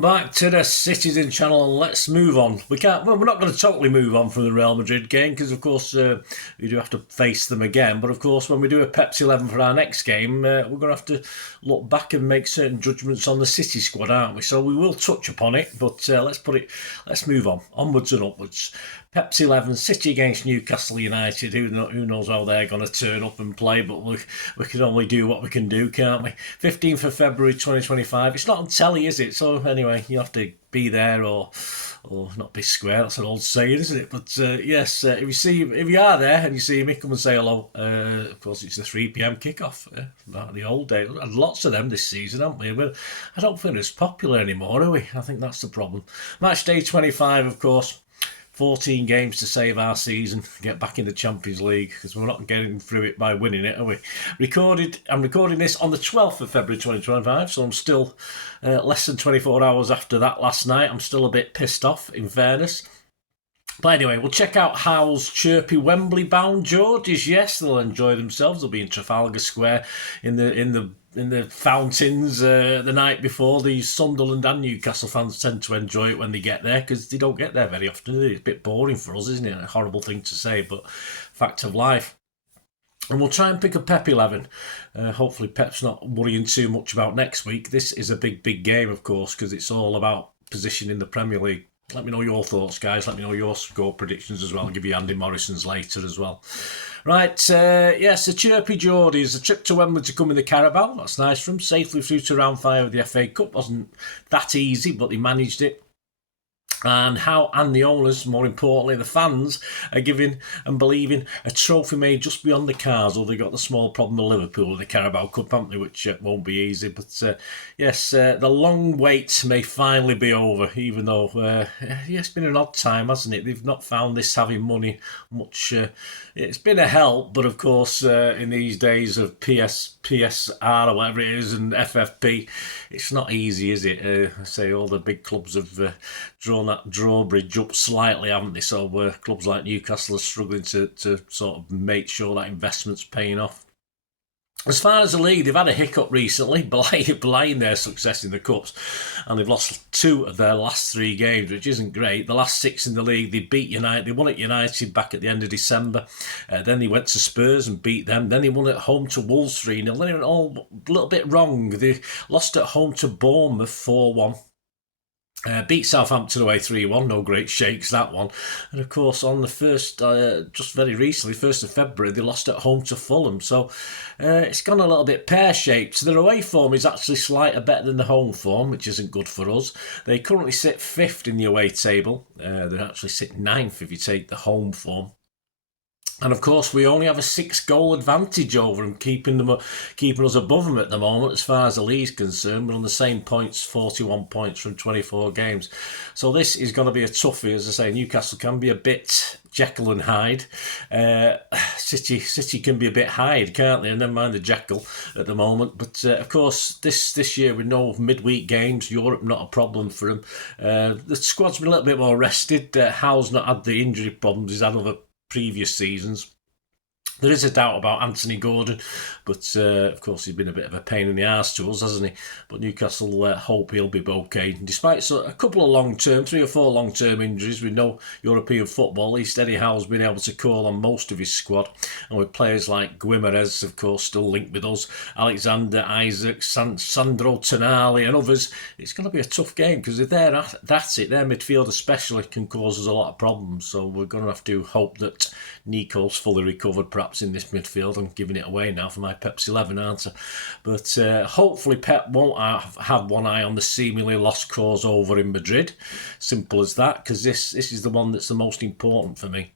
Welcome back to the Citytilidie channel, and let's move on. We're not going to totally move on from the Real Madrid game because, of course, we do have to face them again. But, of course, when we do a Pepsi 11 for our next game, we're going to have to look back and make certain judgments on the City squad, aren't we? So we will touch upon it, but let's move on, onwards and upwards. Pepsi 11, City against Newcastle United. Who knows how they're going to turn up and play, but we can only do what we can do, can't we? 15th of February 2025. It's not on telly, is it? So anyway, you have to be there or not be square. That's an old saying, isn't it? But yes, if you are there and you see me, come and say hello. Of course, it's the 3 p.m. kickoff. Like the old days. We've had lots of them this season, haven't we? But I don't think it's popular anymore, are we? I think that's the problem. Match day 25, of course. 14 games to save our season, get back in the Champions League, because we're not getting through it by winning it, are we? I'm recording this on the 12th of February 2025, so I'm still less than 24 hours after that last night. I'm still a bit pissed off, in fairness. But anyway, we'll check out Howell's chirpy Wembley-bound Georges. Yes, they'll enjoy themselves. They'll be in Trafalgar Square in the fountains the night before. The Sunderland and Newcastle fans tend to enjoy it when they get there because they don't get there very often. It's a bit boring for us, isn't it? A horrible thing to say, but fact of life. And we'll try and pick a Pep 11. Hopefully Pep's not worrying too much about next week. This is a big game, of course, because it's all about position in the Premier League. Let me know your thoughts, guys. Let me know your score predictions as well. I'll give you Andy Morrison's later as well. Right, yes, the chirpy Geordies. A trip to Wembley to come in the Carabao. That's nice for them. Safely through to round 5 of the FA Cup. Wasn't that easy, but they managed it. And the owners, more importantly, the fans, are giving and believing a trophy made just beyond the cars. Or they got the small problem of Liverpool in the Carabao Cup, haven't they? Which won't be easy. But yes, the long wait may finally be over. Even though it's been an odd time, hasn't it? They've not found this having money much. It's been a help, but of course, in these days of PSR or whatever it is, and FFP, it's not easy, is it? I say all the big clubs have drawn that drawbridge up slightly, haven't they? So clubs like Newcastle are struggling to sort of make sure that investment's paying off. As far as the league, they've had a hiccup recently, belying their success in the Cups, and they've lost 2 of their last 3 games, which isn't great. The last 6 in the league, they beat United. They won at United back at the end of December. Then they went to Spurs and beat them. Then they won at home to Wolves 3-0. Then they went all a little bit wrong. They lost at home to Bournemouth 4-1. Beat Southampton away 3-1, no great shakes that one. And of course on the first, just very recently, 1st of February, they lost at home to Fulham. So it's gone a little bit pear-shaped. So their away form is actually slightly better than the home form, which isn't good for us. They currently sit 5th in the away table. They actually sit 9th if you take the home form. And of course, we only have a 6-goal advantage over them, keeping us above them at the moment as far as the league's concerned. We're on the same points, 41 points from 24 games. So this is going to be a toughie. As I say, Newcastle can be a bit Jekyll and Hyde. City can be a bit Hyde, can't they? Never mind the Jekyll at the moment. But of course, this year with no midweek games, Europe not a problem for them. The squad's been a little bit more rested. Howe's not had the injury problems he's had over previous seasons. There is a doubt about Anthony Gordon, but of course he's been a bit of a pain in the arse to us, hasn't he? But Newcastle hope he'll be okay. Despite a couple of 3 or 4 long-term injuries with no European football, at least Eddie Howe's been able to call on most of his squad. And with players like Guimarães, of course, still linked with us, Alexander Isaac, Sandro Tonali and others, it's going to be a tough game because if they're that's it, their midfield especially can cause us a lot of problems. So we're going to have to hope that Nico's fully recovered, perhaps in this midfield. I'm giving it away now for my Pepsi 11 answer. But hopefully Pep won't have one eye on the seemingly lost cause over in Madrid. Simple as that, because this is the one that's the most important for me.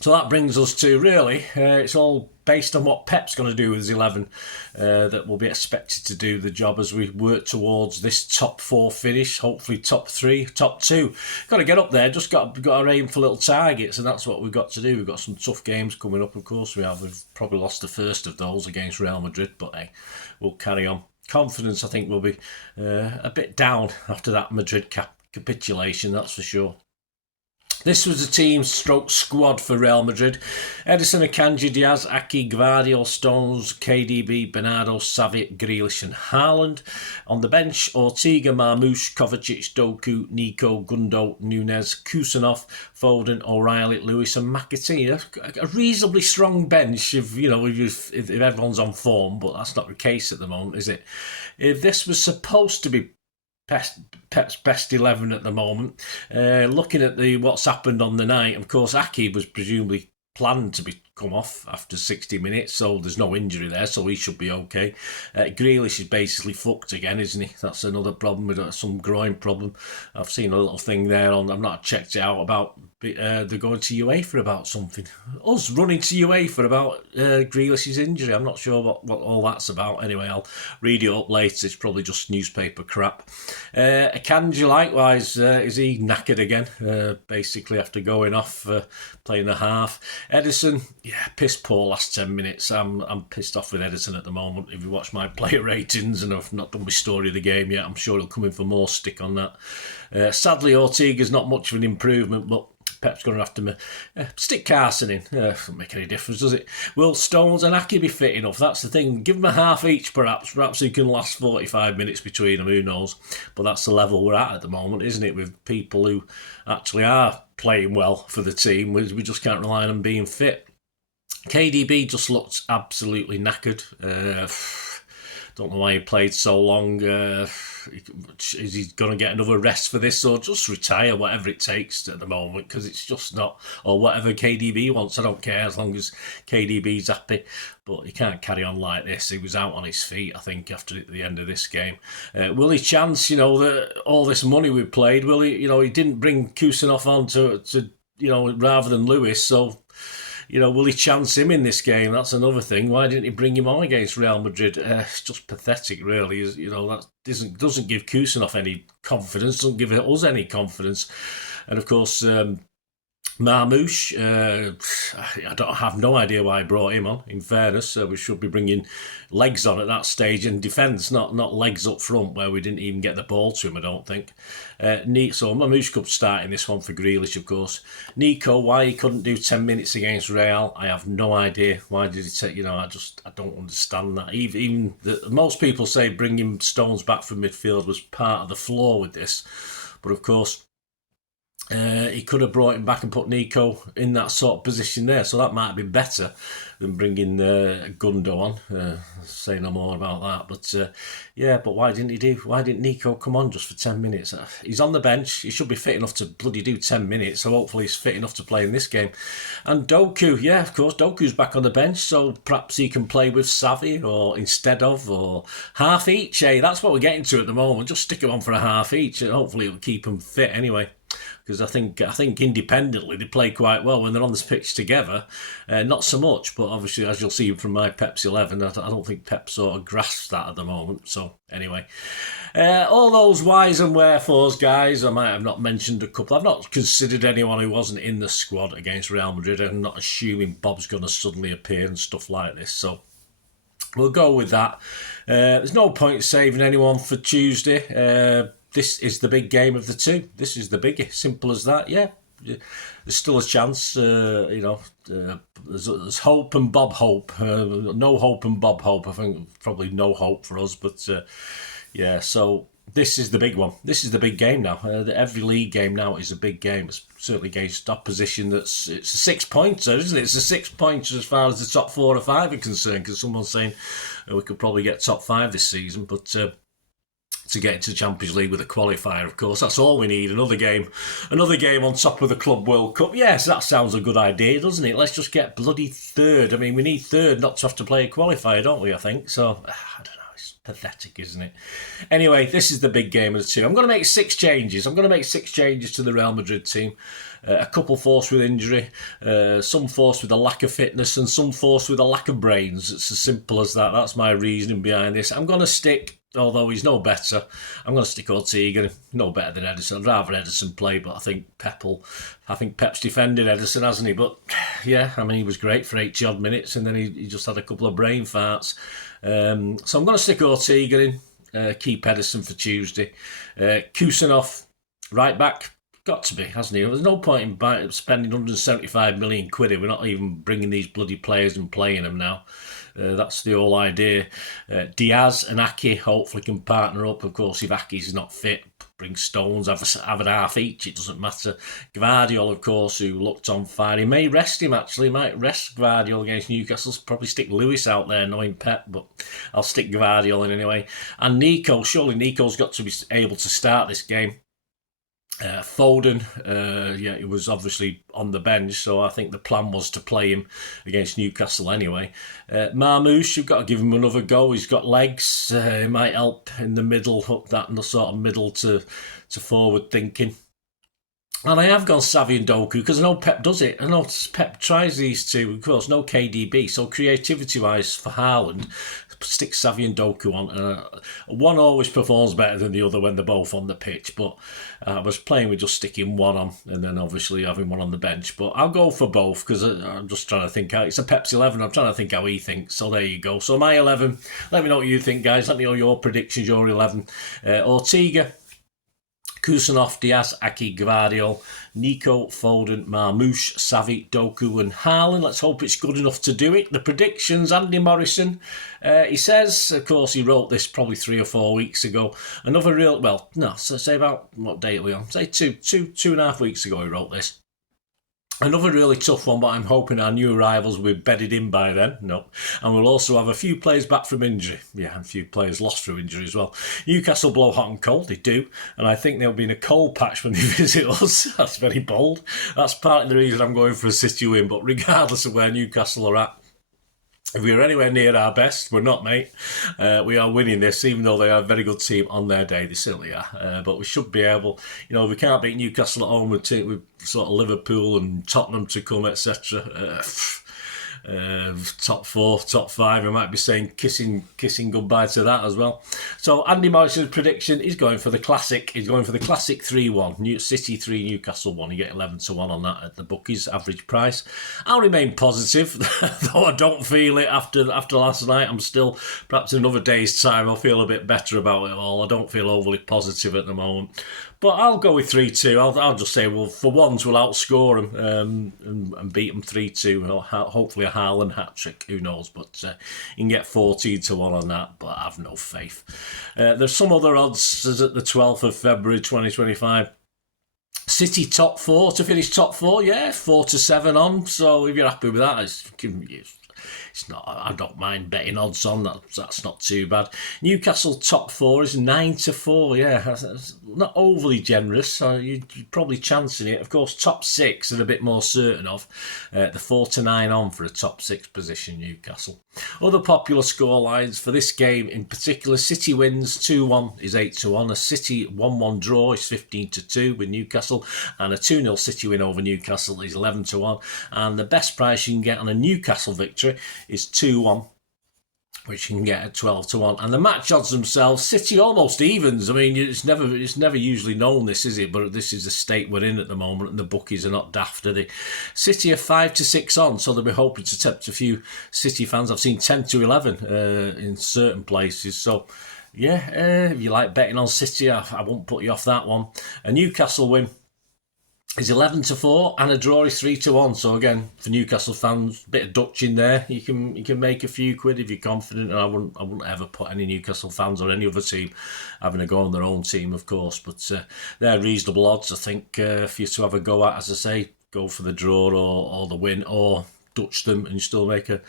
So that brings us to, really, it's all based on what Pep's going to do with his 11 that will be expected to do the job as we work towards this top 4 finish, hopefully top 3, top 2. Got to get up there, just got to aim for little targets, and that's what we've got to do. We've got some tough games coming up, of course. We've probably lost the first of those against Real Madrid, but hey, we'll carry on. Confidence, I think, will be a bit down after that Madrid capitulation, that's for sure. This was the team stroke squad for Real Madrid. Edison, Akanji, Diaz, Aki, Gvardiol, Stones, KDB, Bernardo, Savic, Grealish and Haaland. On the bench, Ortega, Marmoush, Kovacic, Doku, Nico, Gundo, Nunez, Kusanov, Foden, O'Reilly, Lewis and McAtee. A reasonably strong bench if everyone's on form, but that's not the case at the moment, is it? If this was supposed to be Pep's best 11 at the moment. Looking at what's happened on the night, of course, Aki was presumably planned to come off after 60 minutes, so there's no injury there, so he should be okay. Grealish is basically fucked again, isn't he? That's another problem with some groin problem. I've seen a little thing there on. I've not checked it out about they're going to UEFA about something. Us running to UEFA about Grealish's injury. I'm not sure what all that's about. Anyway, I'll read it up later. It's probably just newspaper crap. Akanji, likewise, is he knackered again? Basically, after going off playing a half. Edison, yeah, piss poor last 10 minutes. I'm pissed off with Edison at the moment. If you watch my player ratings, and I've not done my story of the game yet, I'm sure he'll come in for more stick on that. Sadly, Ortega's not much of an improvement, but Pep's going to have to stick Carson in. Doesn't make any difference, does it? Will Stones and Aki be fit enough? That's the thing. Give them a half each, perhaps. Perhaps he can last 45 minutes between them. Who knows? But that's the level we're at the moment, isn't it? With people who actually are playing well for the team. We just can't rely on them being fit. KDB just looks absolutely knackered. Don't know why he played so long. Is he going to get another rest for this, or just retire, whatever it takes at the moment? Because it's just not, or whatever KDB wants. I don't care as long as KDB's happy. But he can't carry on like this. He was out on his feet, I think, after the end of this game. Will he chance, that all this money we've played? Will he? He didn't bring Kusanov on to rather than Lewis, so. Will he chance him in this game? That's another thing. Why didn't he bring him on against Real Madrid? It's just pathetic, really. That doesn't give Kusanov any confidence, doesn't give us any confidence. And, of course, Marmoush, I have no idea why I brought him on, in fairness. We should be bringing legs on at that stage in defence, not legs up front where we didn't even get the ball to him, I don't think. So Marmoush could start in this one for Grealish, of course. Nico, why he couldn't do 10 minutes against Real, I have no idea. Why did he take, I don't understand that. Even most people say bringing Stones back from midfield was part of the flaw with this. But of course, he could have brought him back and put Nico in that sort of position there, so that might have been better than bringing Gundo on. Say no more about that, but why didn't Nico come on just for 10 minutes? He's on the bench. He should be fit enough to bloody do 10 minutes, so hopefully he's fit enough to play in this game. And Doku, yeah, of course, Doku's back on the bench, so perhaps he can play with Savi or instead of, or half each. That's what we're getting to at the moment. Just stick him on for a half each, and hopefully it'll keep him fit anyway. Because I think independently they play quite well when they're on this pitch together. Not so much, but obviously, as you'll see from my Pep's 11, I don't think Pep sort of grasps that at the moment. So anyway, all those whys and wherefores, guys, I might have not mentioned a couple. I've not considered anyone who wasn't in the squad against Real Madrid. I'm not assuming Bob's going to suddenly appear and stuff like this. So we'll go with that. There's no point saving anyone for Tuesday. This is the big game of the two. This is the biggest. Simple as that. Yeah, there's still a chance. There's hope and Bob hope. No hope and Bob hope. I think probably no hope for us. But yeah, so this is the big one. This is the big game now. Every league game now is a big game. It's certainly against opposition. It's a 6-pointer, isn't it? It's a 6-pointer as far as the top 4 or 5 are concerned. Because someone's saying we could probably get top 5 this season, but. To get into the Champions League with a qualifier, of course. That's all we need. Another game on top of the Club World Cup. Yes, that sounds a good idea, doesn't it? Let's just get bloody third. I mean, we need third not to have to play a qualifier, don't we, I think? So, I don't know. It's pathetic, isn't it? Anyway, this is the big game of the two. I'm going to make 6 changes. I'm going to make 6 changes to the Real Madrid team. A couple forced with injury, some forced with a lack of fitness, and some forced with a lack of brains. It's as simple as that. That's my reasoning behind this. I'm going to stick, although he's no better, I'm going to stick Ortega. No better than Edison. I'd rather Edison play, but I think Pep's defended Edison, hasn't he? But yeah, I mean, he was great for 80 odd minutes, and then he just had a couple of brain farts. So I'm going to stick Ortega in, keep Edison for Tuesday. Kusanov, right back. Got to be, hasn't he? There's no point in spending 175 million quid if we're not even bringing these bloody players and playing them now. That's the whole idea. Diaz and Aki hopefully can partner up. Of course, if Aki's not fit, bring Stones, have an half each, it doesn't matter. Gvardiol, of course, who looked on fire. He may rest him, actually. He might rest Gvardiol against Newcastle. Probably stick Lewis out there, knowing Pep, but I'll stick Gvardiol in anyway. And Nico, surely Nico's got to be able to start this game. Foden, he was obviously on the bench, so I think the plan was to play him against Newcastle anyway. Marmouche, you've got to give him another go. He's got legs. He might help in the middle, hook that in the sort of middle to forward thinking. And I have gone Savvy and Doku because I know Pep does it. I know Pep tries these two, of course, no KDB. So creativity-wise for Haaland, stick Savvy and Doku on. One always performs better than the other when they're both on the pitch. But I was playing with just sticking one on and then obviously having one on the bench. But I'll go for both because I'm just trying to think out. It's a Pep's 11. I'm trying to think how he thinks. So there you go. So my 11. Let me know what you think, guys. Let me know your predictions, your 11. Ortega, Kusanov, Diaz, Aki, Gvardiol, Nico, Foden, Marmouche, Savic, Doku and Haaland. Let's hope it's good enough to do it. The predictions, Andy Morrison, he says, of course, he wrote this probably 3 or 4 weeks ago. Another real, well, no, so say about, what date are we on? Say two and a half weeks ago he wrote this. Another really tough one, but I'm hoping our new arrivals will be bedded in by then. No. And we'll also have a few players back from injury. Yeah, and a few players lost through injury as well. Newcastle blow hot and cold, they do. And I think they'll be in a cold patch when they visit us. That's very bold. That's partly the reason I'm going for a City win. But regardless of where Newcastle are at, if we're anywhere near our best, we're not, mate. We are winning this, even though they are a very good team on their day. They certainly are. But we should be able, we can't beat Newcastle at home with sort of Liverpool and Tottenham to come, etc. Top 4, top 5, I might be saying kissing goodbye to that as well. So Andy Morrison's prediction is going for the classic. He's going for the classic 3-1. City 3, Newcastle 1. You get 11-1 on that at the bookies, average price. I'll remain positive, though I don't feel it after last night. I'm still, perhaps in another day's time, I'll feel a bit better about it all. I don't feel overly positive at the moment. But I'll go with 3-2. I'll just say, well, for once, we'll outscore them and beat them 3-2. Hopefully a Haaland hat-trick, who knows. But you can get 14-1 on that, but I have no faith. There's some other odds as at the 12th of February 2025. City top 4 to finish top 4, yeah, 4-7 on. So if you're happy with that, it's not. I don't mind betting odds on that. That's not too bad. Newcastle top 4 is 9-4. Yeah, that's not overly generous. So you're probably chancing it. Of course, top 6 are a bit more certain of. The 4-9 on for a top 6 position. Newcastle. Other popular score lines for this game in particular: City wins 2-1 is 8-1. A City 1-1 draw is 15-2 with Newcastle, and a 2-0 City win over Newcastle is 11-1. And the best price you can get on a Newcastle victory is 2-1, which you can get at 12-1. And the match odds themselves, City almost evens. I mean, it's never usually known this, is it? But this is the state we're in at the moment, and the bookies are not daft, are they? City are 5-6 on, so they'll be hoping to tempt a few City fans. I've seen 10-11 in certain places. So, yeah, if you like betting on City, I won't put you off that one. A Newcastle win is 11-4 and a draw is 3-1. So again, for Newcastle fans, a bit of Dutch in there. You can make a few quid if you're confident. And I wouldn't ever put any Newcastle fans or any other team having a go on their own team, of course. But they're reasonable odds, I think, for you to have a go at. As I say, go for the draw or the win, or Dutch them, and you still make a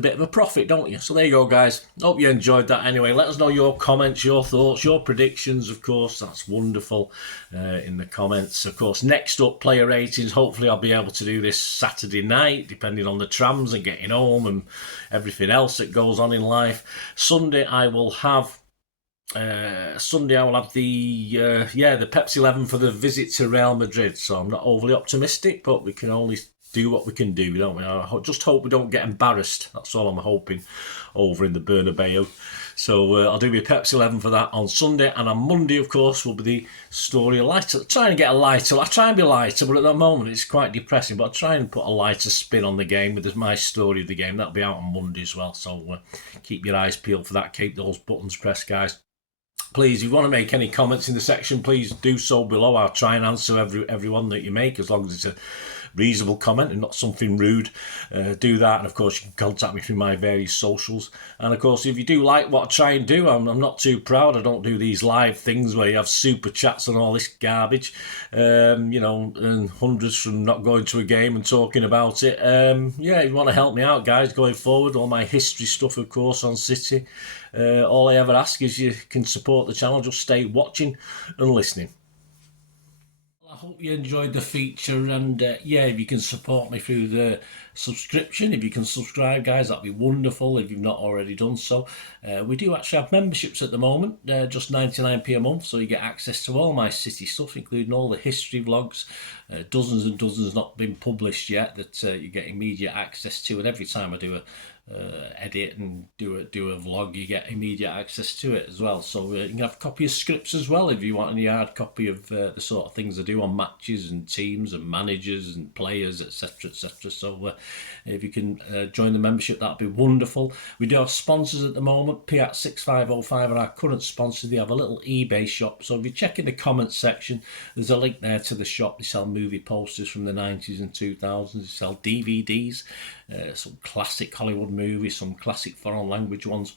bit of a profit, don't you? So there you go, guys. Hope you enjoyed that. Anyway, let us know your comments, your thoughts, your predictions. Of course, that's wonderful in the comments. Of course, next up, player ratings. Hopefully, I'll be able to do this Saturday night, depending on the trams and getting home and everything else that goes on in life. Sunday, I will have the Pepsi 11 for the visit to Real Madrid. So I'm not overly optimistic, but we can only do what we can do, don't we? I just hope we don't get embarrassed. That's all I'm hoping over in the Bernabeu. So I'll do my Pepsi 11 for that on Sunday. And on Monday, of course, will be the story of lighter. Trying to get a lighter. I try and be lighter, but at the moment it's quite depressing. But I try and put a lighter spin on the game with my story of the game. That'll be out on Monday as well. So keep your eyes peeled for that. Keep those buttons pressed, guys. Please, if you want to make any comments in the section, please do so below. I'll try and answer every one that you make, as long as it's a reasonable comment and not something rude. Do that, and of course you can contact me through my various socials. And of course, if you do like what I try and do, I'm not too proud. I don't do these live things where you have super chats and all this garbage, and hundreds from not going to a game and talking about it. Yeah, if you want to help me out, guys, going forward, all my history stuff, of course, on City. All I ever ask is you can support the channel. Just stay watching and listening. I hope you enjoyed the feature, and yeah, if you can support me through the subscription, if you can subscribe, guys, that'd be wonderful if you've not already done so. We do actually have memberships at the moment, just 99p a month, so you get access to all my City stuff, including all the history vlogs, dozens and dozens not been published yet that you get immediate access to, and every time I do a edit and do a vlog, you get immediate access to it as well. So you can have a copy of scripts as well if you want any hard copy of the sort of things I do on matches and teams and managers and players, etc, etc. So if you can join the membership, that'd be wonderful. We do have sponsors at the moment. Kippax 6505 are our current sponsor. They have a little eBay shop, so if you check in the comments section, there's a link there to the shop. They sell movie posters from the 90s and 2000s. They sell DVDs, some classic Hollywood movies, some classic foreign language ones.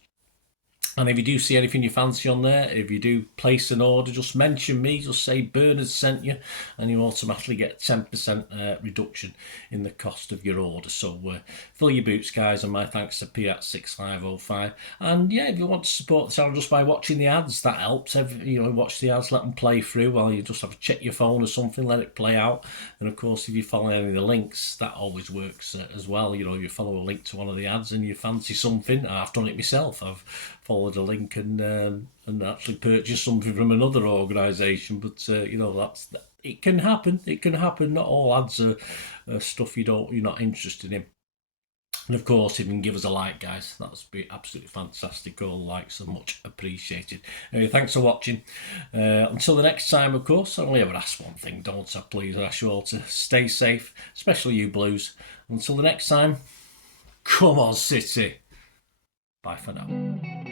And if you do see anything you fancy on there, if you do place an order, just mention me, just say Bernard sent you, and you automatically get 10% reduction in the cost of your order. So fill your boots, guys, and my thanks to Kippax 6505. And yeah, if you want to support the channel just by watching the ads, that helps. Watch the ads, let them play through while you just have to check your phone or something, let it play out. And of course, if you follow any of the links, that always works as well. If you follow a link to one of the ads and you fancy something, I've done it myself. I've followed a link and actually purchased something from another organisation. But it can happen. It can happen. Not all ads are stuff you're not interested in. And of course, if you can give us a like, guys, that would be absolutely fantastic. All likes are much appreciated. Anyway, thanks for watching. Until the next time, of course, I only ever ask one thing, don't I? Please, I ask you all to stay safe, especially you Blues. Until the next time, come on, City. Bye for now.